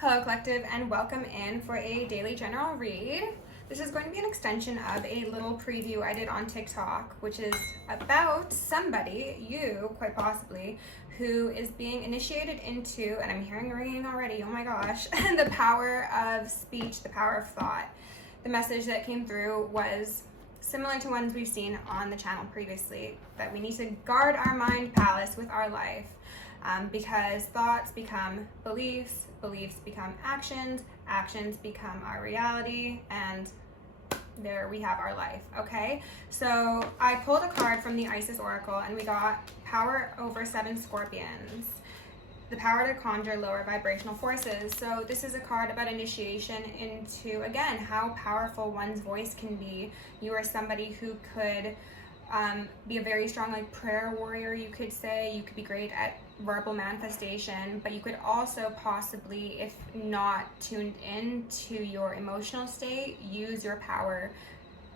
Hello Collective, and welcome in for a daily general read. This is going to be an extension of a little preview I did on TikTok, which is about somebody, you quite possibly, who is being initiated into, and I'm hearing ringing already, oh my gosh, the power of speech, the power of thought. The message that came through was similar to ones we've seen on the channel previously, that we need to guard our mind palace with our life. Because thoughts become beliefs, beliefs become actions, actions become our reality, and there we have our life, okay? So I pulled a card from the Isis Oracle, and we got power over 7 scorpions, the power to conjure lower vibrational forces. So this is a card about initiation into, again, how powerful one's voice can be. You are somebody who could be a very strong prayer warrior, you could say. You could be great at verbal manifestation, but you could also possibly, if not tuned into your emotional state, use your power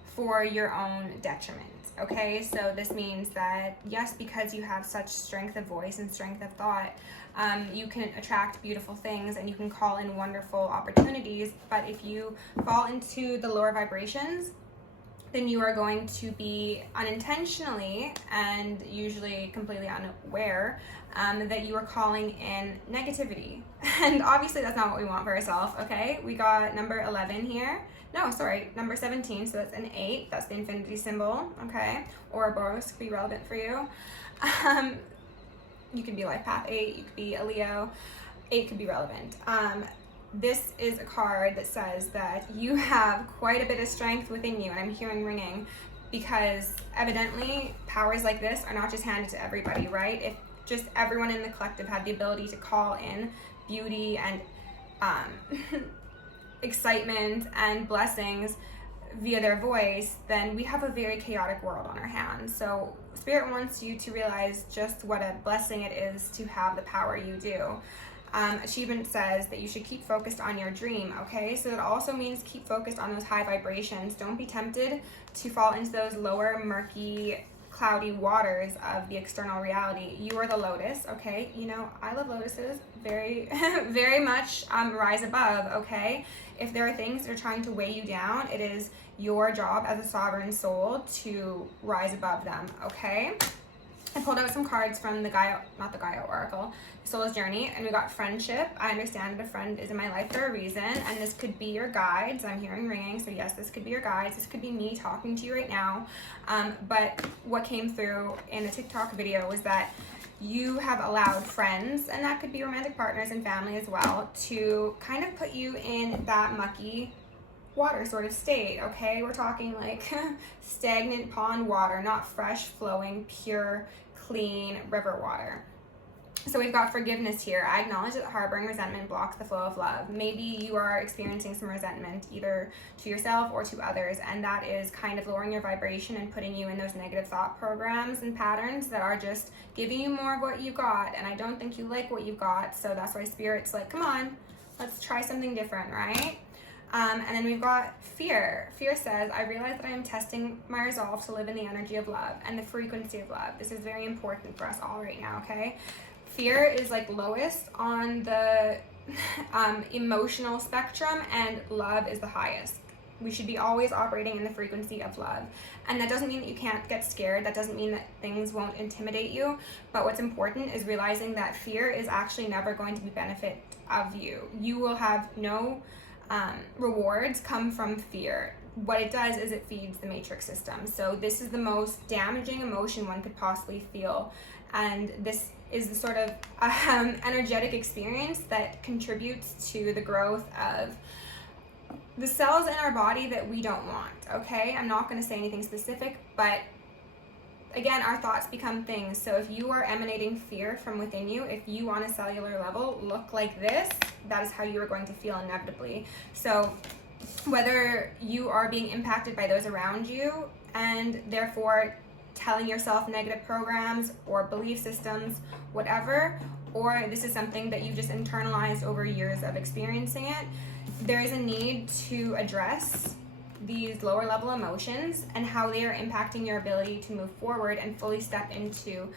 for your own detriment, okay? So this means that, yes, because you have such strength of voice and strength of thought, you can attract beautiful things and you can call in wonderful opportunities, but if you fall into the lower vibrations, then you are going to be unintentionally and usually completely unaware that you are calling in negativity. And obviously that's not what we want for ourselves, okay? We got number 11 here. No, sorry, number 17, so that's an 8. That's the infinity symbol, okay? Ouroboros could be relevant for you. You could be life path 8, you could be a Leo. 8 could be relevant. This is a card that says that you have quite a bit of strength within you, and I'm hearing ringing, because evidently powers like this are not just handed to everybody, right? If just everyone in the collective had the ability to call in beauty and excitement and blessings via their voice, then we have a very chaotic world on our hands. So Spirit wants you to realize just what a blessing it is to have the power you do. Achievement says that you should keep focused on your dream, okay? So that also means keep focused on those high vibrations. Don't be tempted to fall into those lower, murky, cloudy waters of the external reality. You are the lotus, okay? You know, I love lotuses. Very, very much rise above, okay? If there are things that are trying to weigh you down, it is your job as a sovereign soul to rise above them, okay? I pulled out some cards from the Gaia Oracle, Soul's Journey, and we got friendship. I understand that a friend is in my life for a reason, and this could be your guides. I'm hearing ringing, so yes, this could be your guides. This could be me talking to you right now. But what came through in the TikTok video was that you have allowed friends, and that could be romantic partners and family as well, to kind of put you in that mucky water sort of state, okay? We're talking like stagnant pond water, not fresh, flowing, pure, clean river water. So we've got forgiveness here. I acknowledge that harboring resentment blocks the flow of love. Maybe you are experiencing some resentment either to yourself or to others, and that is kind of lowering your vibration and putting you in those negative thought programs and patterns that are just giving you more of what you got, and I don't think you like what you got, so that's why Spirit's like, come on, let's try something different, right? And then we've got fear. Fear says, I realize that I am testing my resolve to live in the energy of love and the frequency of love. This is very important for us all right now, okay? Fear is like lowest on the emotional spectrum, and love is the highest. We should be always operating in the frequency of love. And that doesn't mean that you can't get scared. That doesn't mean that things won't intimidate you. But what's important is realizing that fear is actually never going to be benefit of you. You will have no rewards come from fear. What it does is it feeds the matrix system. So this is the most damaging emotion one could possibly feel, and this is the sort of energetic experience that contributes to the growth of the cells in our body that we don't want, okay? I'm not going to say anything specific, but again, our thoughts become things. So if you are emanating fear from within you, if you on a cellular level look like this, that is how you are going to feel inevitably. So whether you are being impacted by those around you and therefore telling yourself negative programs or belief systems, whatever, or this is something that you just internalized over years of experiencing it, there is a need to address these lower level emotions and how they are impacting your ability to move forward and fully step into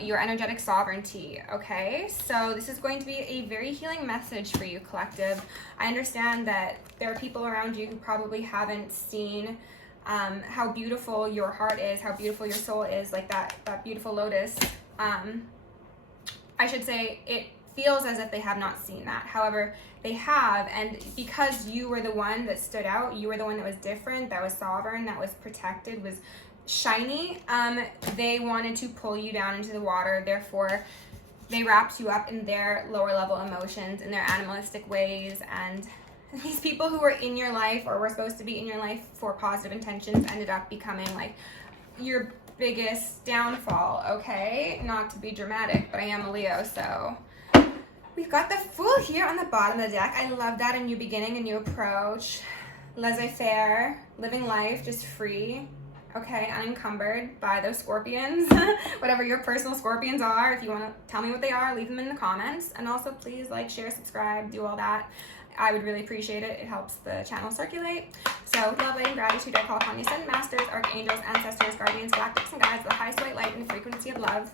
your energetic sovereignty, okay? So this is going to be a very healing message for you, collective. I understand that there are people around you who probably haven't seen how beautiful your heart is, how beautiful your soul is, like that beautiful lotus. I should say it feels as if they have not seen that. However, they have, and because you were the one that stood out, you were the one that was different, that was sovereign, that was protected, was shiny, they wanted to pull you down into the water. Therefore, they wrapped you up in their lower level emotions, in their animalistic ways, and these people who were in your life or were supposed to be in your life for positive intentions ended up becoming like your biggest downfall, okay? Not to be dramatic, but I am a Leo, so we've got the Fool here on the bottom of the deck. I love that. A new beginning, a new approach, laissez-faire, living life just free, okay, unencumbered by those scorpions. Whatever your personal scorpions are, if you want to tell me what they are, leave them in the comments. And also please like, share, subscribe, do all that. I would really appreciate it. It helps the channel circulate. So with love, light, and gratitude, I call upon the Ascended Masters, Archangels, Ancestors, Guardians, Galactics, and Guides, the highest white light and the frequency of love,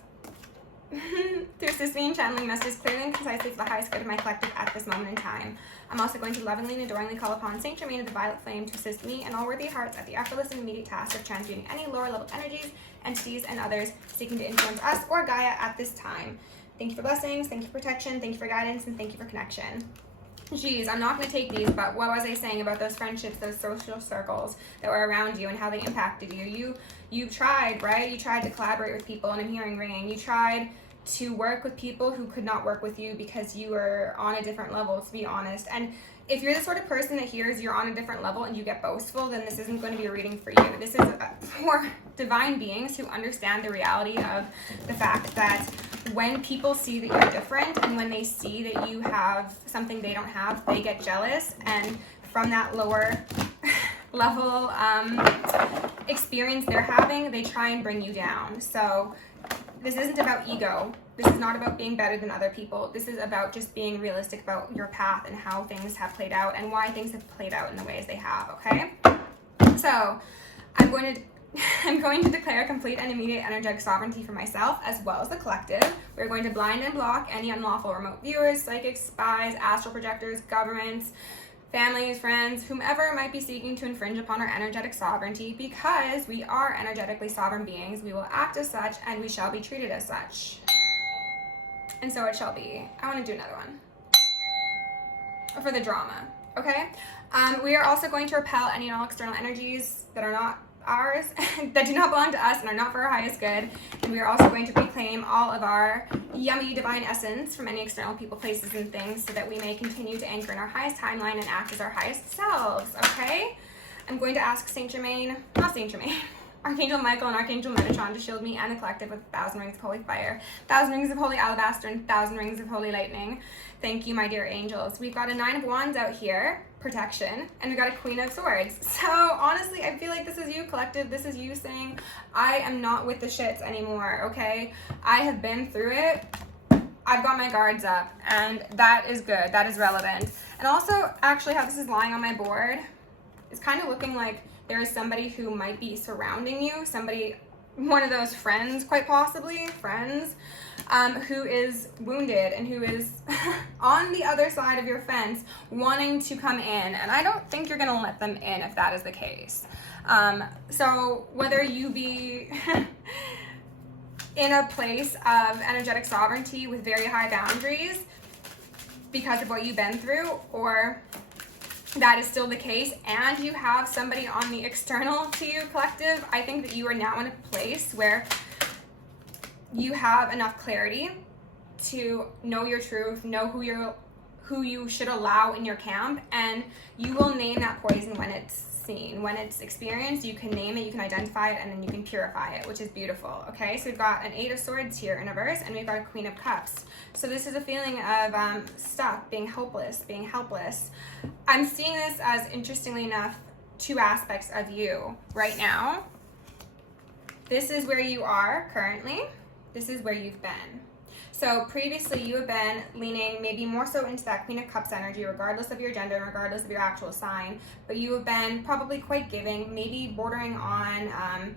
to assist me in channeling messages clearly and concisely for the highest good of my collective at this moment in time. I'm also going to lovingly and adoringly call upon Saint Germain of the Violet Flame to assist me and all worthy hearts at the effortless and immediate task of transmuting any lower level energies, entities, and others seeking to influence us or Gaia at this time. Thank you for blessings, thank you for protection, thank you for guidance, and thank you for connection. Geez, I'm not going to take these, but what was I saying about those friendships, those social circles that were around you and how they impacted you? You tried, right? You tried to collaborate with people, and I'm hearing ringing. You tried to work with people who could not work with you because you were on a different level, to be honest. And if you're the sort of person that hears you're on a different level and you get boastful, then this isn't going to be a reading for you. This is for divine beings who understand the reality of the fact that when people see that you're different and when they see that you have something they don't have, they get jealous, and from that lower level experience they're having, they try and bring you down. So this isn't about ego. This is not about being better than other people. This is about just being realistic about your path and how things have played out and why things have played out in the ways they have, okay? So I'm going to declare complete and immediate energetic sovereignty for myself as well as the collective. We're going to blind and block any unlawful remote viewers, psychics, spies, astral projectors, governments, families, friends, whomever might be seeking to infringe upon our energetic sovereignty, because we are energetically sovereign beings. We will act as such and we shall be treated as such. And so it shall be. I want to do another one for the drama, okay? We are also going to repel any and all external energies that are not ours, that do not belong to us and are not for our highest good. And we are also going to reclaim all of our yummy divine essence from any external people, places, and things so that we may continue to anchor in our highest timeline and act as our highest selves, okay? I'm going to ask Archangel Michael and Archangel Metatron to shield me and the collective with 1,000 rings of holy fire, 1,000 rings of holy alabaster, and 1,000 rings of holy lightning. Thank you, my dear angels. We've got a 9 of wands out here, protection, and we've got a Queen of swords. So honestly, I feel like this is you, collective. This is you saying, I am not with the shits anymore, okay? I have been through it. I've got my guards up, and that is good. That is relevant. And also, actually, how this is lying on my board is kind of looking like there is somebody who might be surrounding you, somebody, one of those friends, quite possibly, friends, who is wounded and who is on the other side of your fence wanting to come in. And I don't think you're going to let them in if that is the case. So whether you be in a place of energetic sovereignty with very high boundaries because of what you've been through, or that is still the case and you have somebody on the external to you, collective, I think that you are now in a place where you have enough clarity to know your truth, know who you should allow in your camp, and you will name that poison when it's seen, when it's experienced. You can name it, you can identify it, and then you can purify it, which is beautiful. Okay, so we've got an 8 of swords here in reverse, and we've got a Queen of cups. So this is a feeling of stuck, being hopeless, being helpless. I'm seeing this as, interestingly enough, 2 aspects of you right now. This is where you are currently. This is where you've been. So previously you have been leaning maybe more so into that Queen of Cups energy, regardless of your gender and regardless of your actual sign, but you have been probably quite giving, maybe bordering on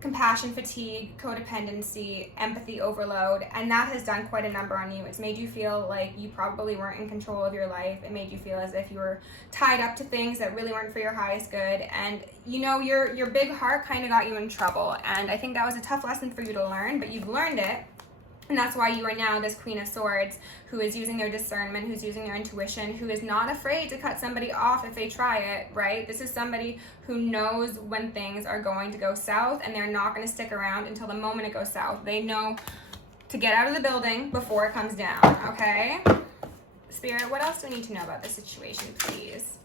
compassion fatigue, codependency, empathy overload, and that has done quite a number on you. It's made you feel like you probably weren't in control of your life. It made you feel as if you were tied up to things that really weren't for your highest good, and you know, your big heart kind of got you in trouble, and I think that was a tough lesson for you to learn, but you've learned it. And that's why you are now this Queen of Swords who is using their discernment, who's using their intuition, who is not afraid to cut somebody off if they try it, right? This is somebody who knows when things are going to go south, and they're not going to stick around until the moment it goes south. They know to get out of the building before it comes down, okay? Spirit, what else do I need to know about this situation, please?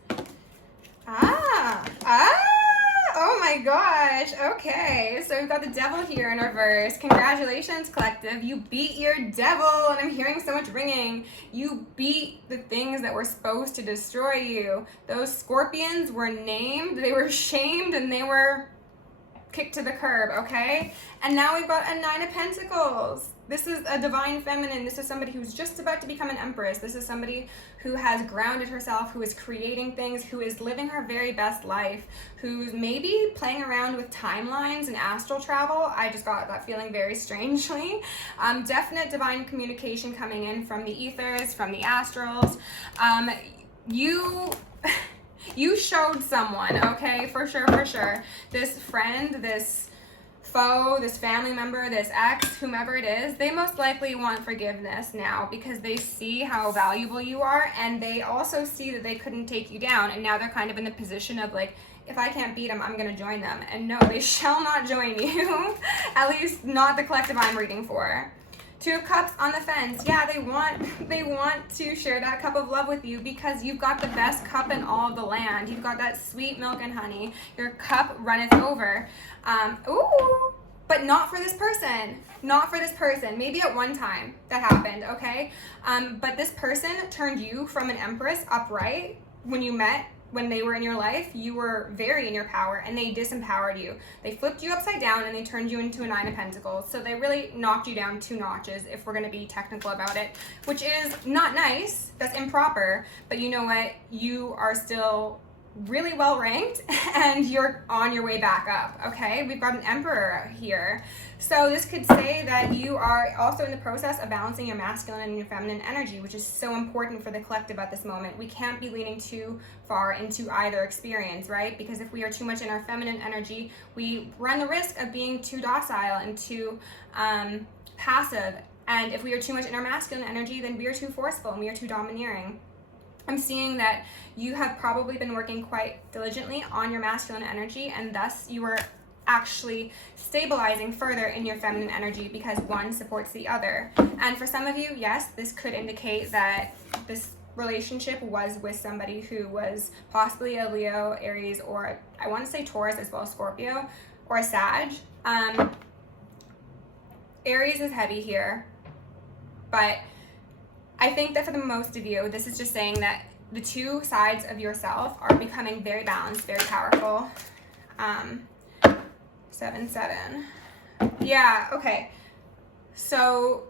Oh my gosh, okay, so we've got the Devil here in reverse. Congratulations, collective, you beat your devil, and I'm hearing so much ringing. You beat the things that were supposed to destroy you. Those scorpions were named, they were shamed, and they were kicked to the curb, okay? And now we've got a Nine of Pentacles. This is a divine feminine. This is somebody who's just about to become an empress. This is somebody who has grounded herself, who is creating things, who is living her very best life, who's maybe playing around with timelines and astral travel. I just got that feeling very strangely. Definite divine communication coming in from the ethers, from the astrals. You showed someone, okay, for sure. This friend, this foe, this family member, this ex, whomever it is, they most likely want forgiveness now because they see how valuable you are, and they also see that they couldn't take you down, and now they're kind of in the position of like, if I can't beat them, I'm going to join them. And no, they shall not join you. At least not the collective I'm reading for. Two of Cups on the fence. Yeah, they want to share that cup of love with you because you've got the best cup in all of the land. You've got that sweet milk and honey. Your cup runneth over. But not for this person. Not for this person. Maybe at one time that happened, okay? But this person turned you from an empress upright when you met. When they were in your life, you were very in your power, and they disempowered you. They flipped you upside down, and they turned you into a Nine of Pentacles. So they really knocked you down 2 notches, if we're going to be technical about it, which is not nice. That's improper. But you know what? You are still really well ranked, and you're on your way back up, okay? We've got an Emperor here. So this could say that you are also in the process of balancing your masculine and your feminine energy, which is so important for the collective at this moment. We can't be leaning too far into either experience, right? Because if we are too much in our feminine energy, we run the risk of being too docile and too passive. And if we are too much in our masculine energy, then we are too forceful and we are too domineering. I'm seeing that you have probably been working quite diligently on your masculine energy, and thus you are actually stabilizing further in your feminine energy because one supports the other. And for some of you, yes, this could indicate that this relationship was with somebody who was possibly a Leo, Aries, or I want to say Taurus as well as Scorpio, or a Sag. Aries is heavy here, but I think that for the most of you, this is just saying that the two sides of yourself are becoming very balanced, very powerful. 7-7. Yeah, okay. So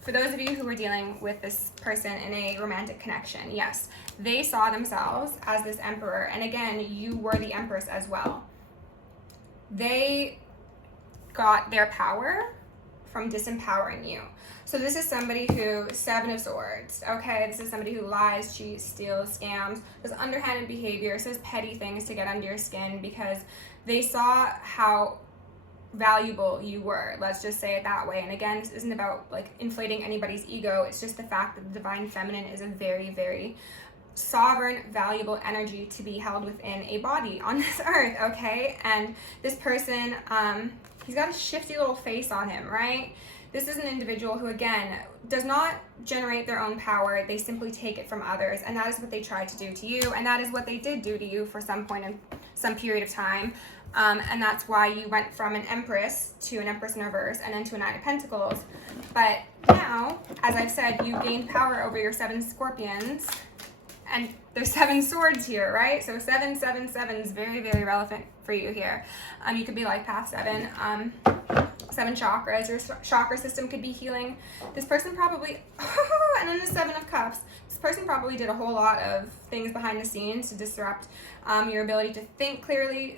for those of you who were dealing with this person in a romantic connection, yes, they saw themselves as this emperor. And again, you were the empress as well. They got their power from disempowering you. So this is somebody who, 7 of Swords, okay? This is somebody who lies, cheats, steals, scams, does underhanded behavior, says petty things to get under your skin because they saw how valuable you were. Let's just say it that way. And again, this isn't about like inflating anybody's ego. It's just the fact that the divine feminine is a very, very sovereign, valuable energy to be held within a body on this earth, okay? And this person, he's got a shifty little face on him, right? This is an individual who, again, does not generate their own power. They simply take it from others. And that is what they tried to do to you. And that is what they did do to you for some point in some period of time. And that's why you went from an Empress to an Empress in reverse and then to a Nine of Pentacles. But now, as I've said, you gained power over your 7 Scorpions. And there's 7 swords here, right? So 777 is very, very relevant for you here. You could be like path 7. 7 chakras. Your chakra system could be healing. This person probably, and then the 7 of Cups. This person probably did a whole lot of things behind the scenes to disrupt your ability to think clearly,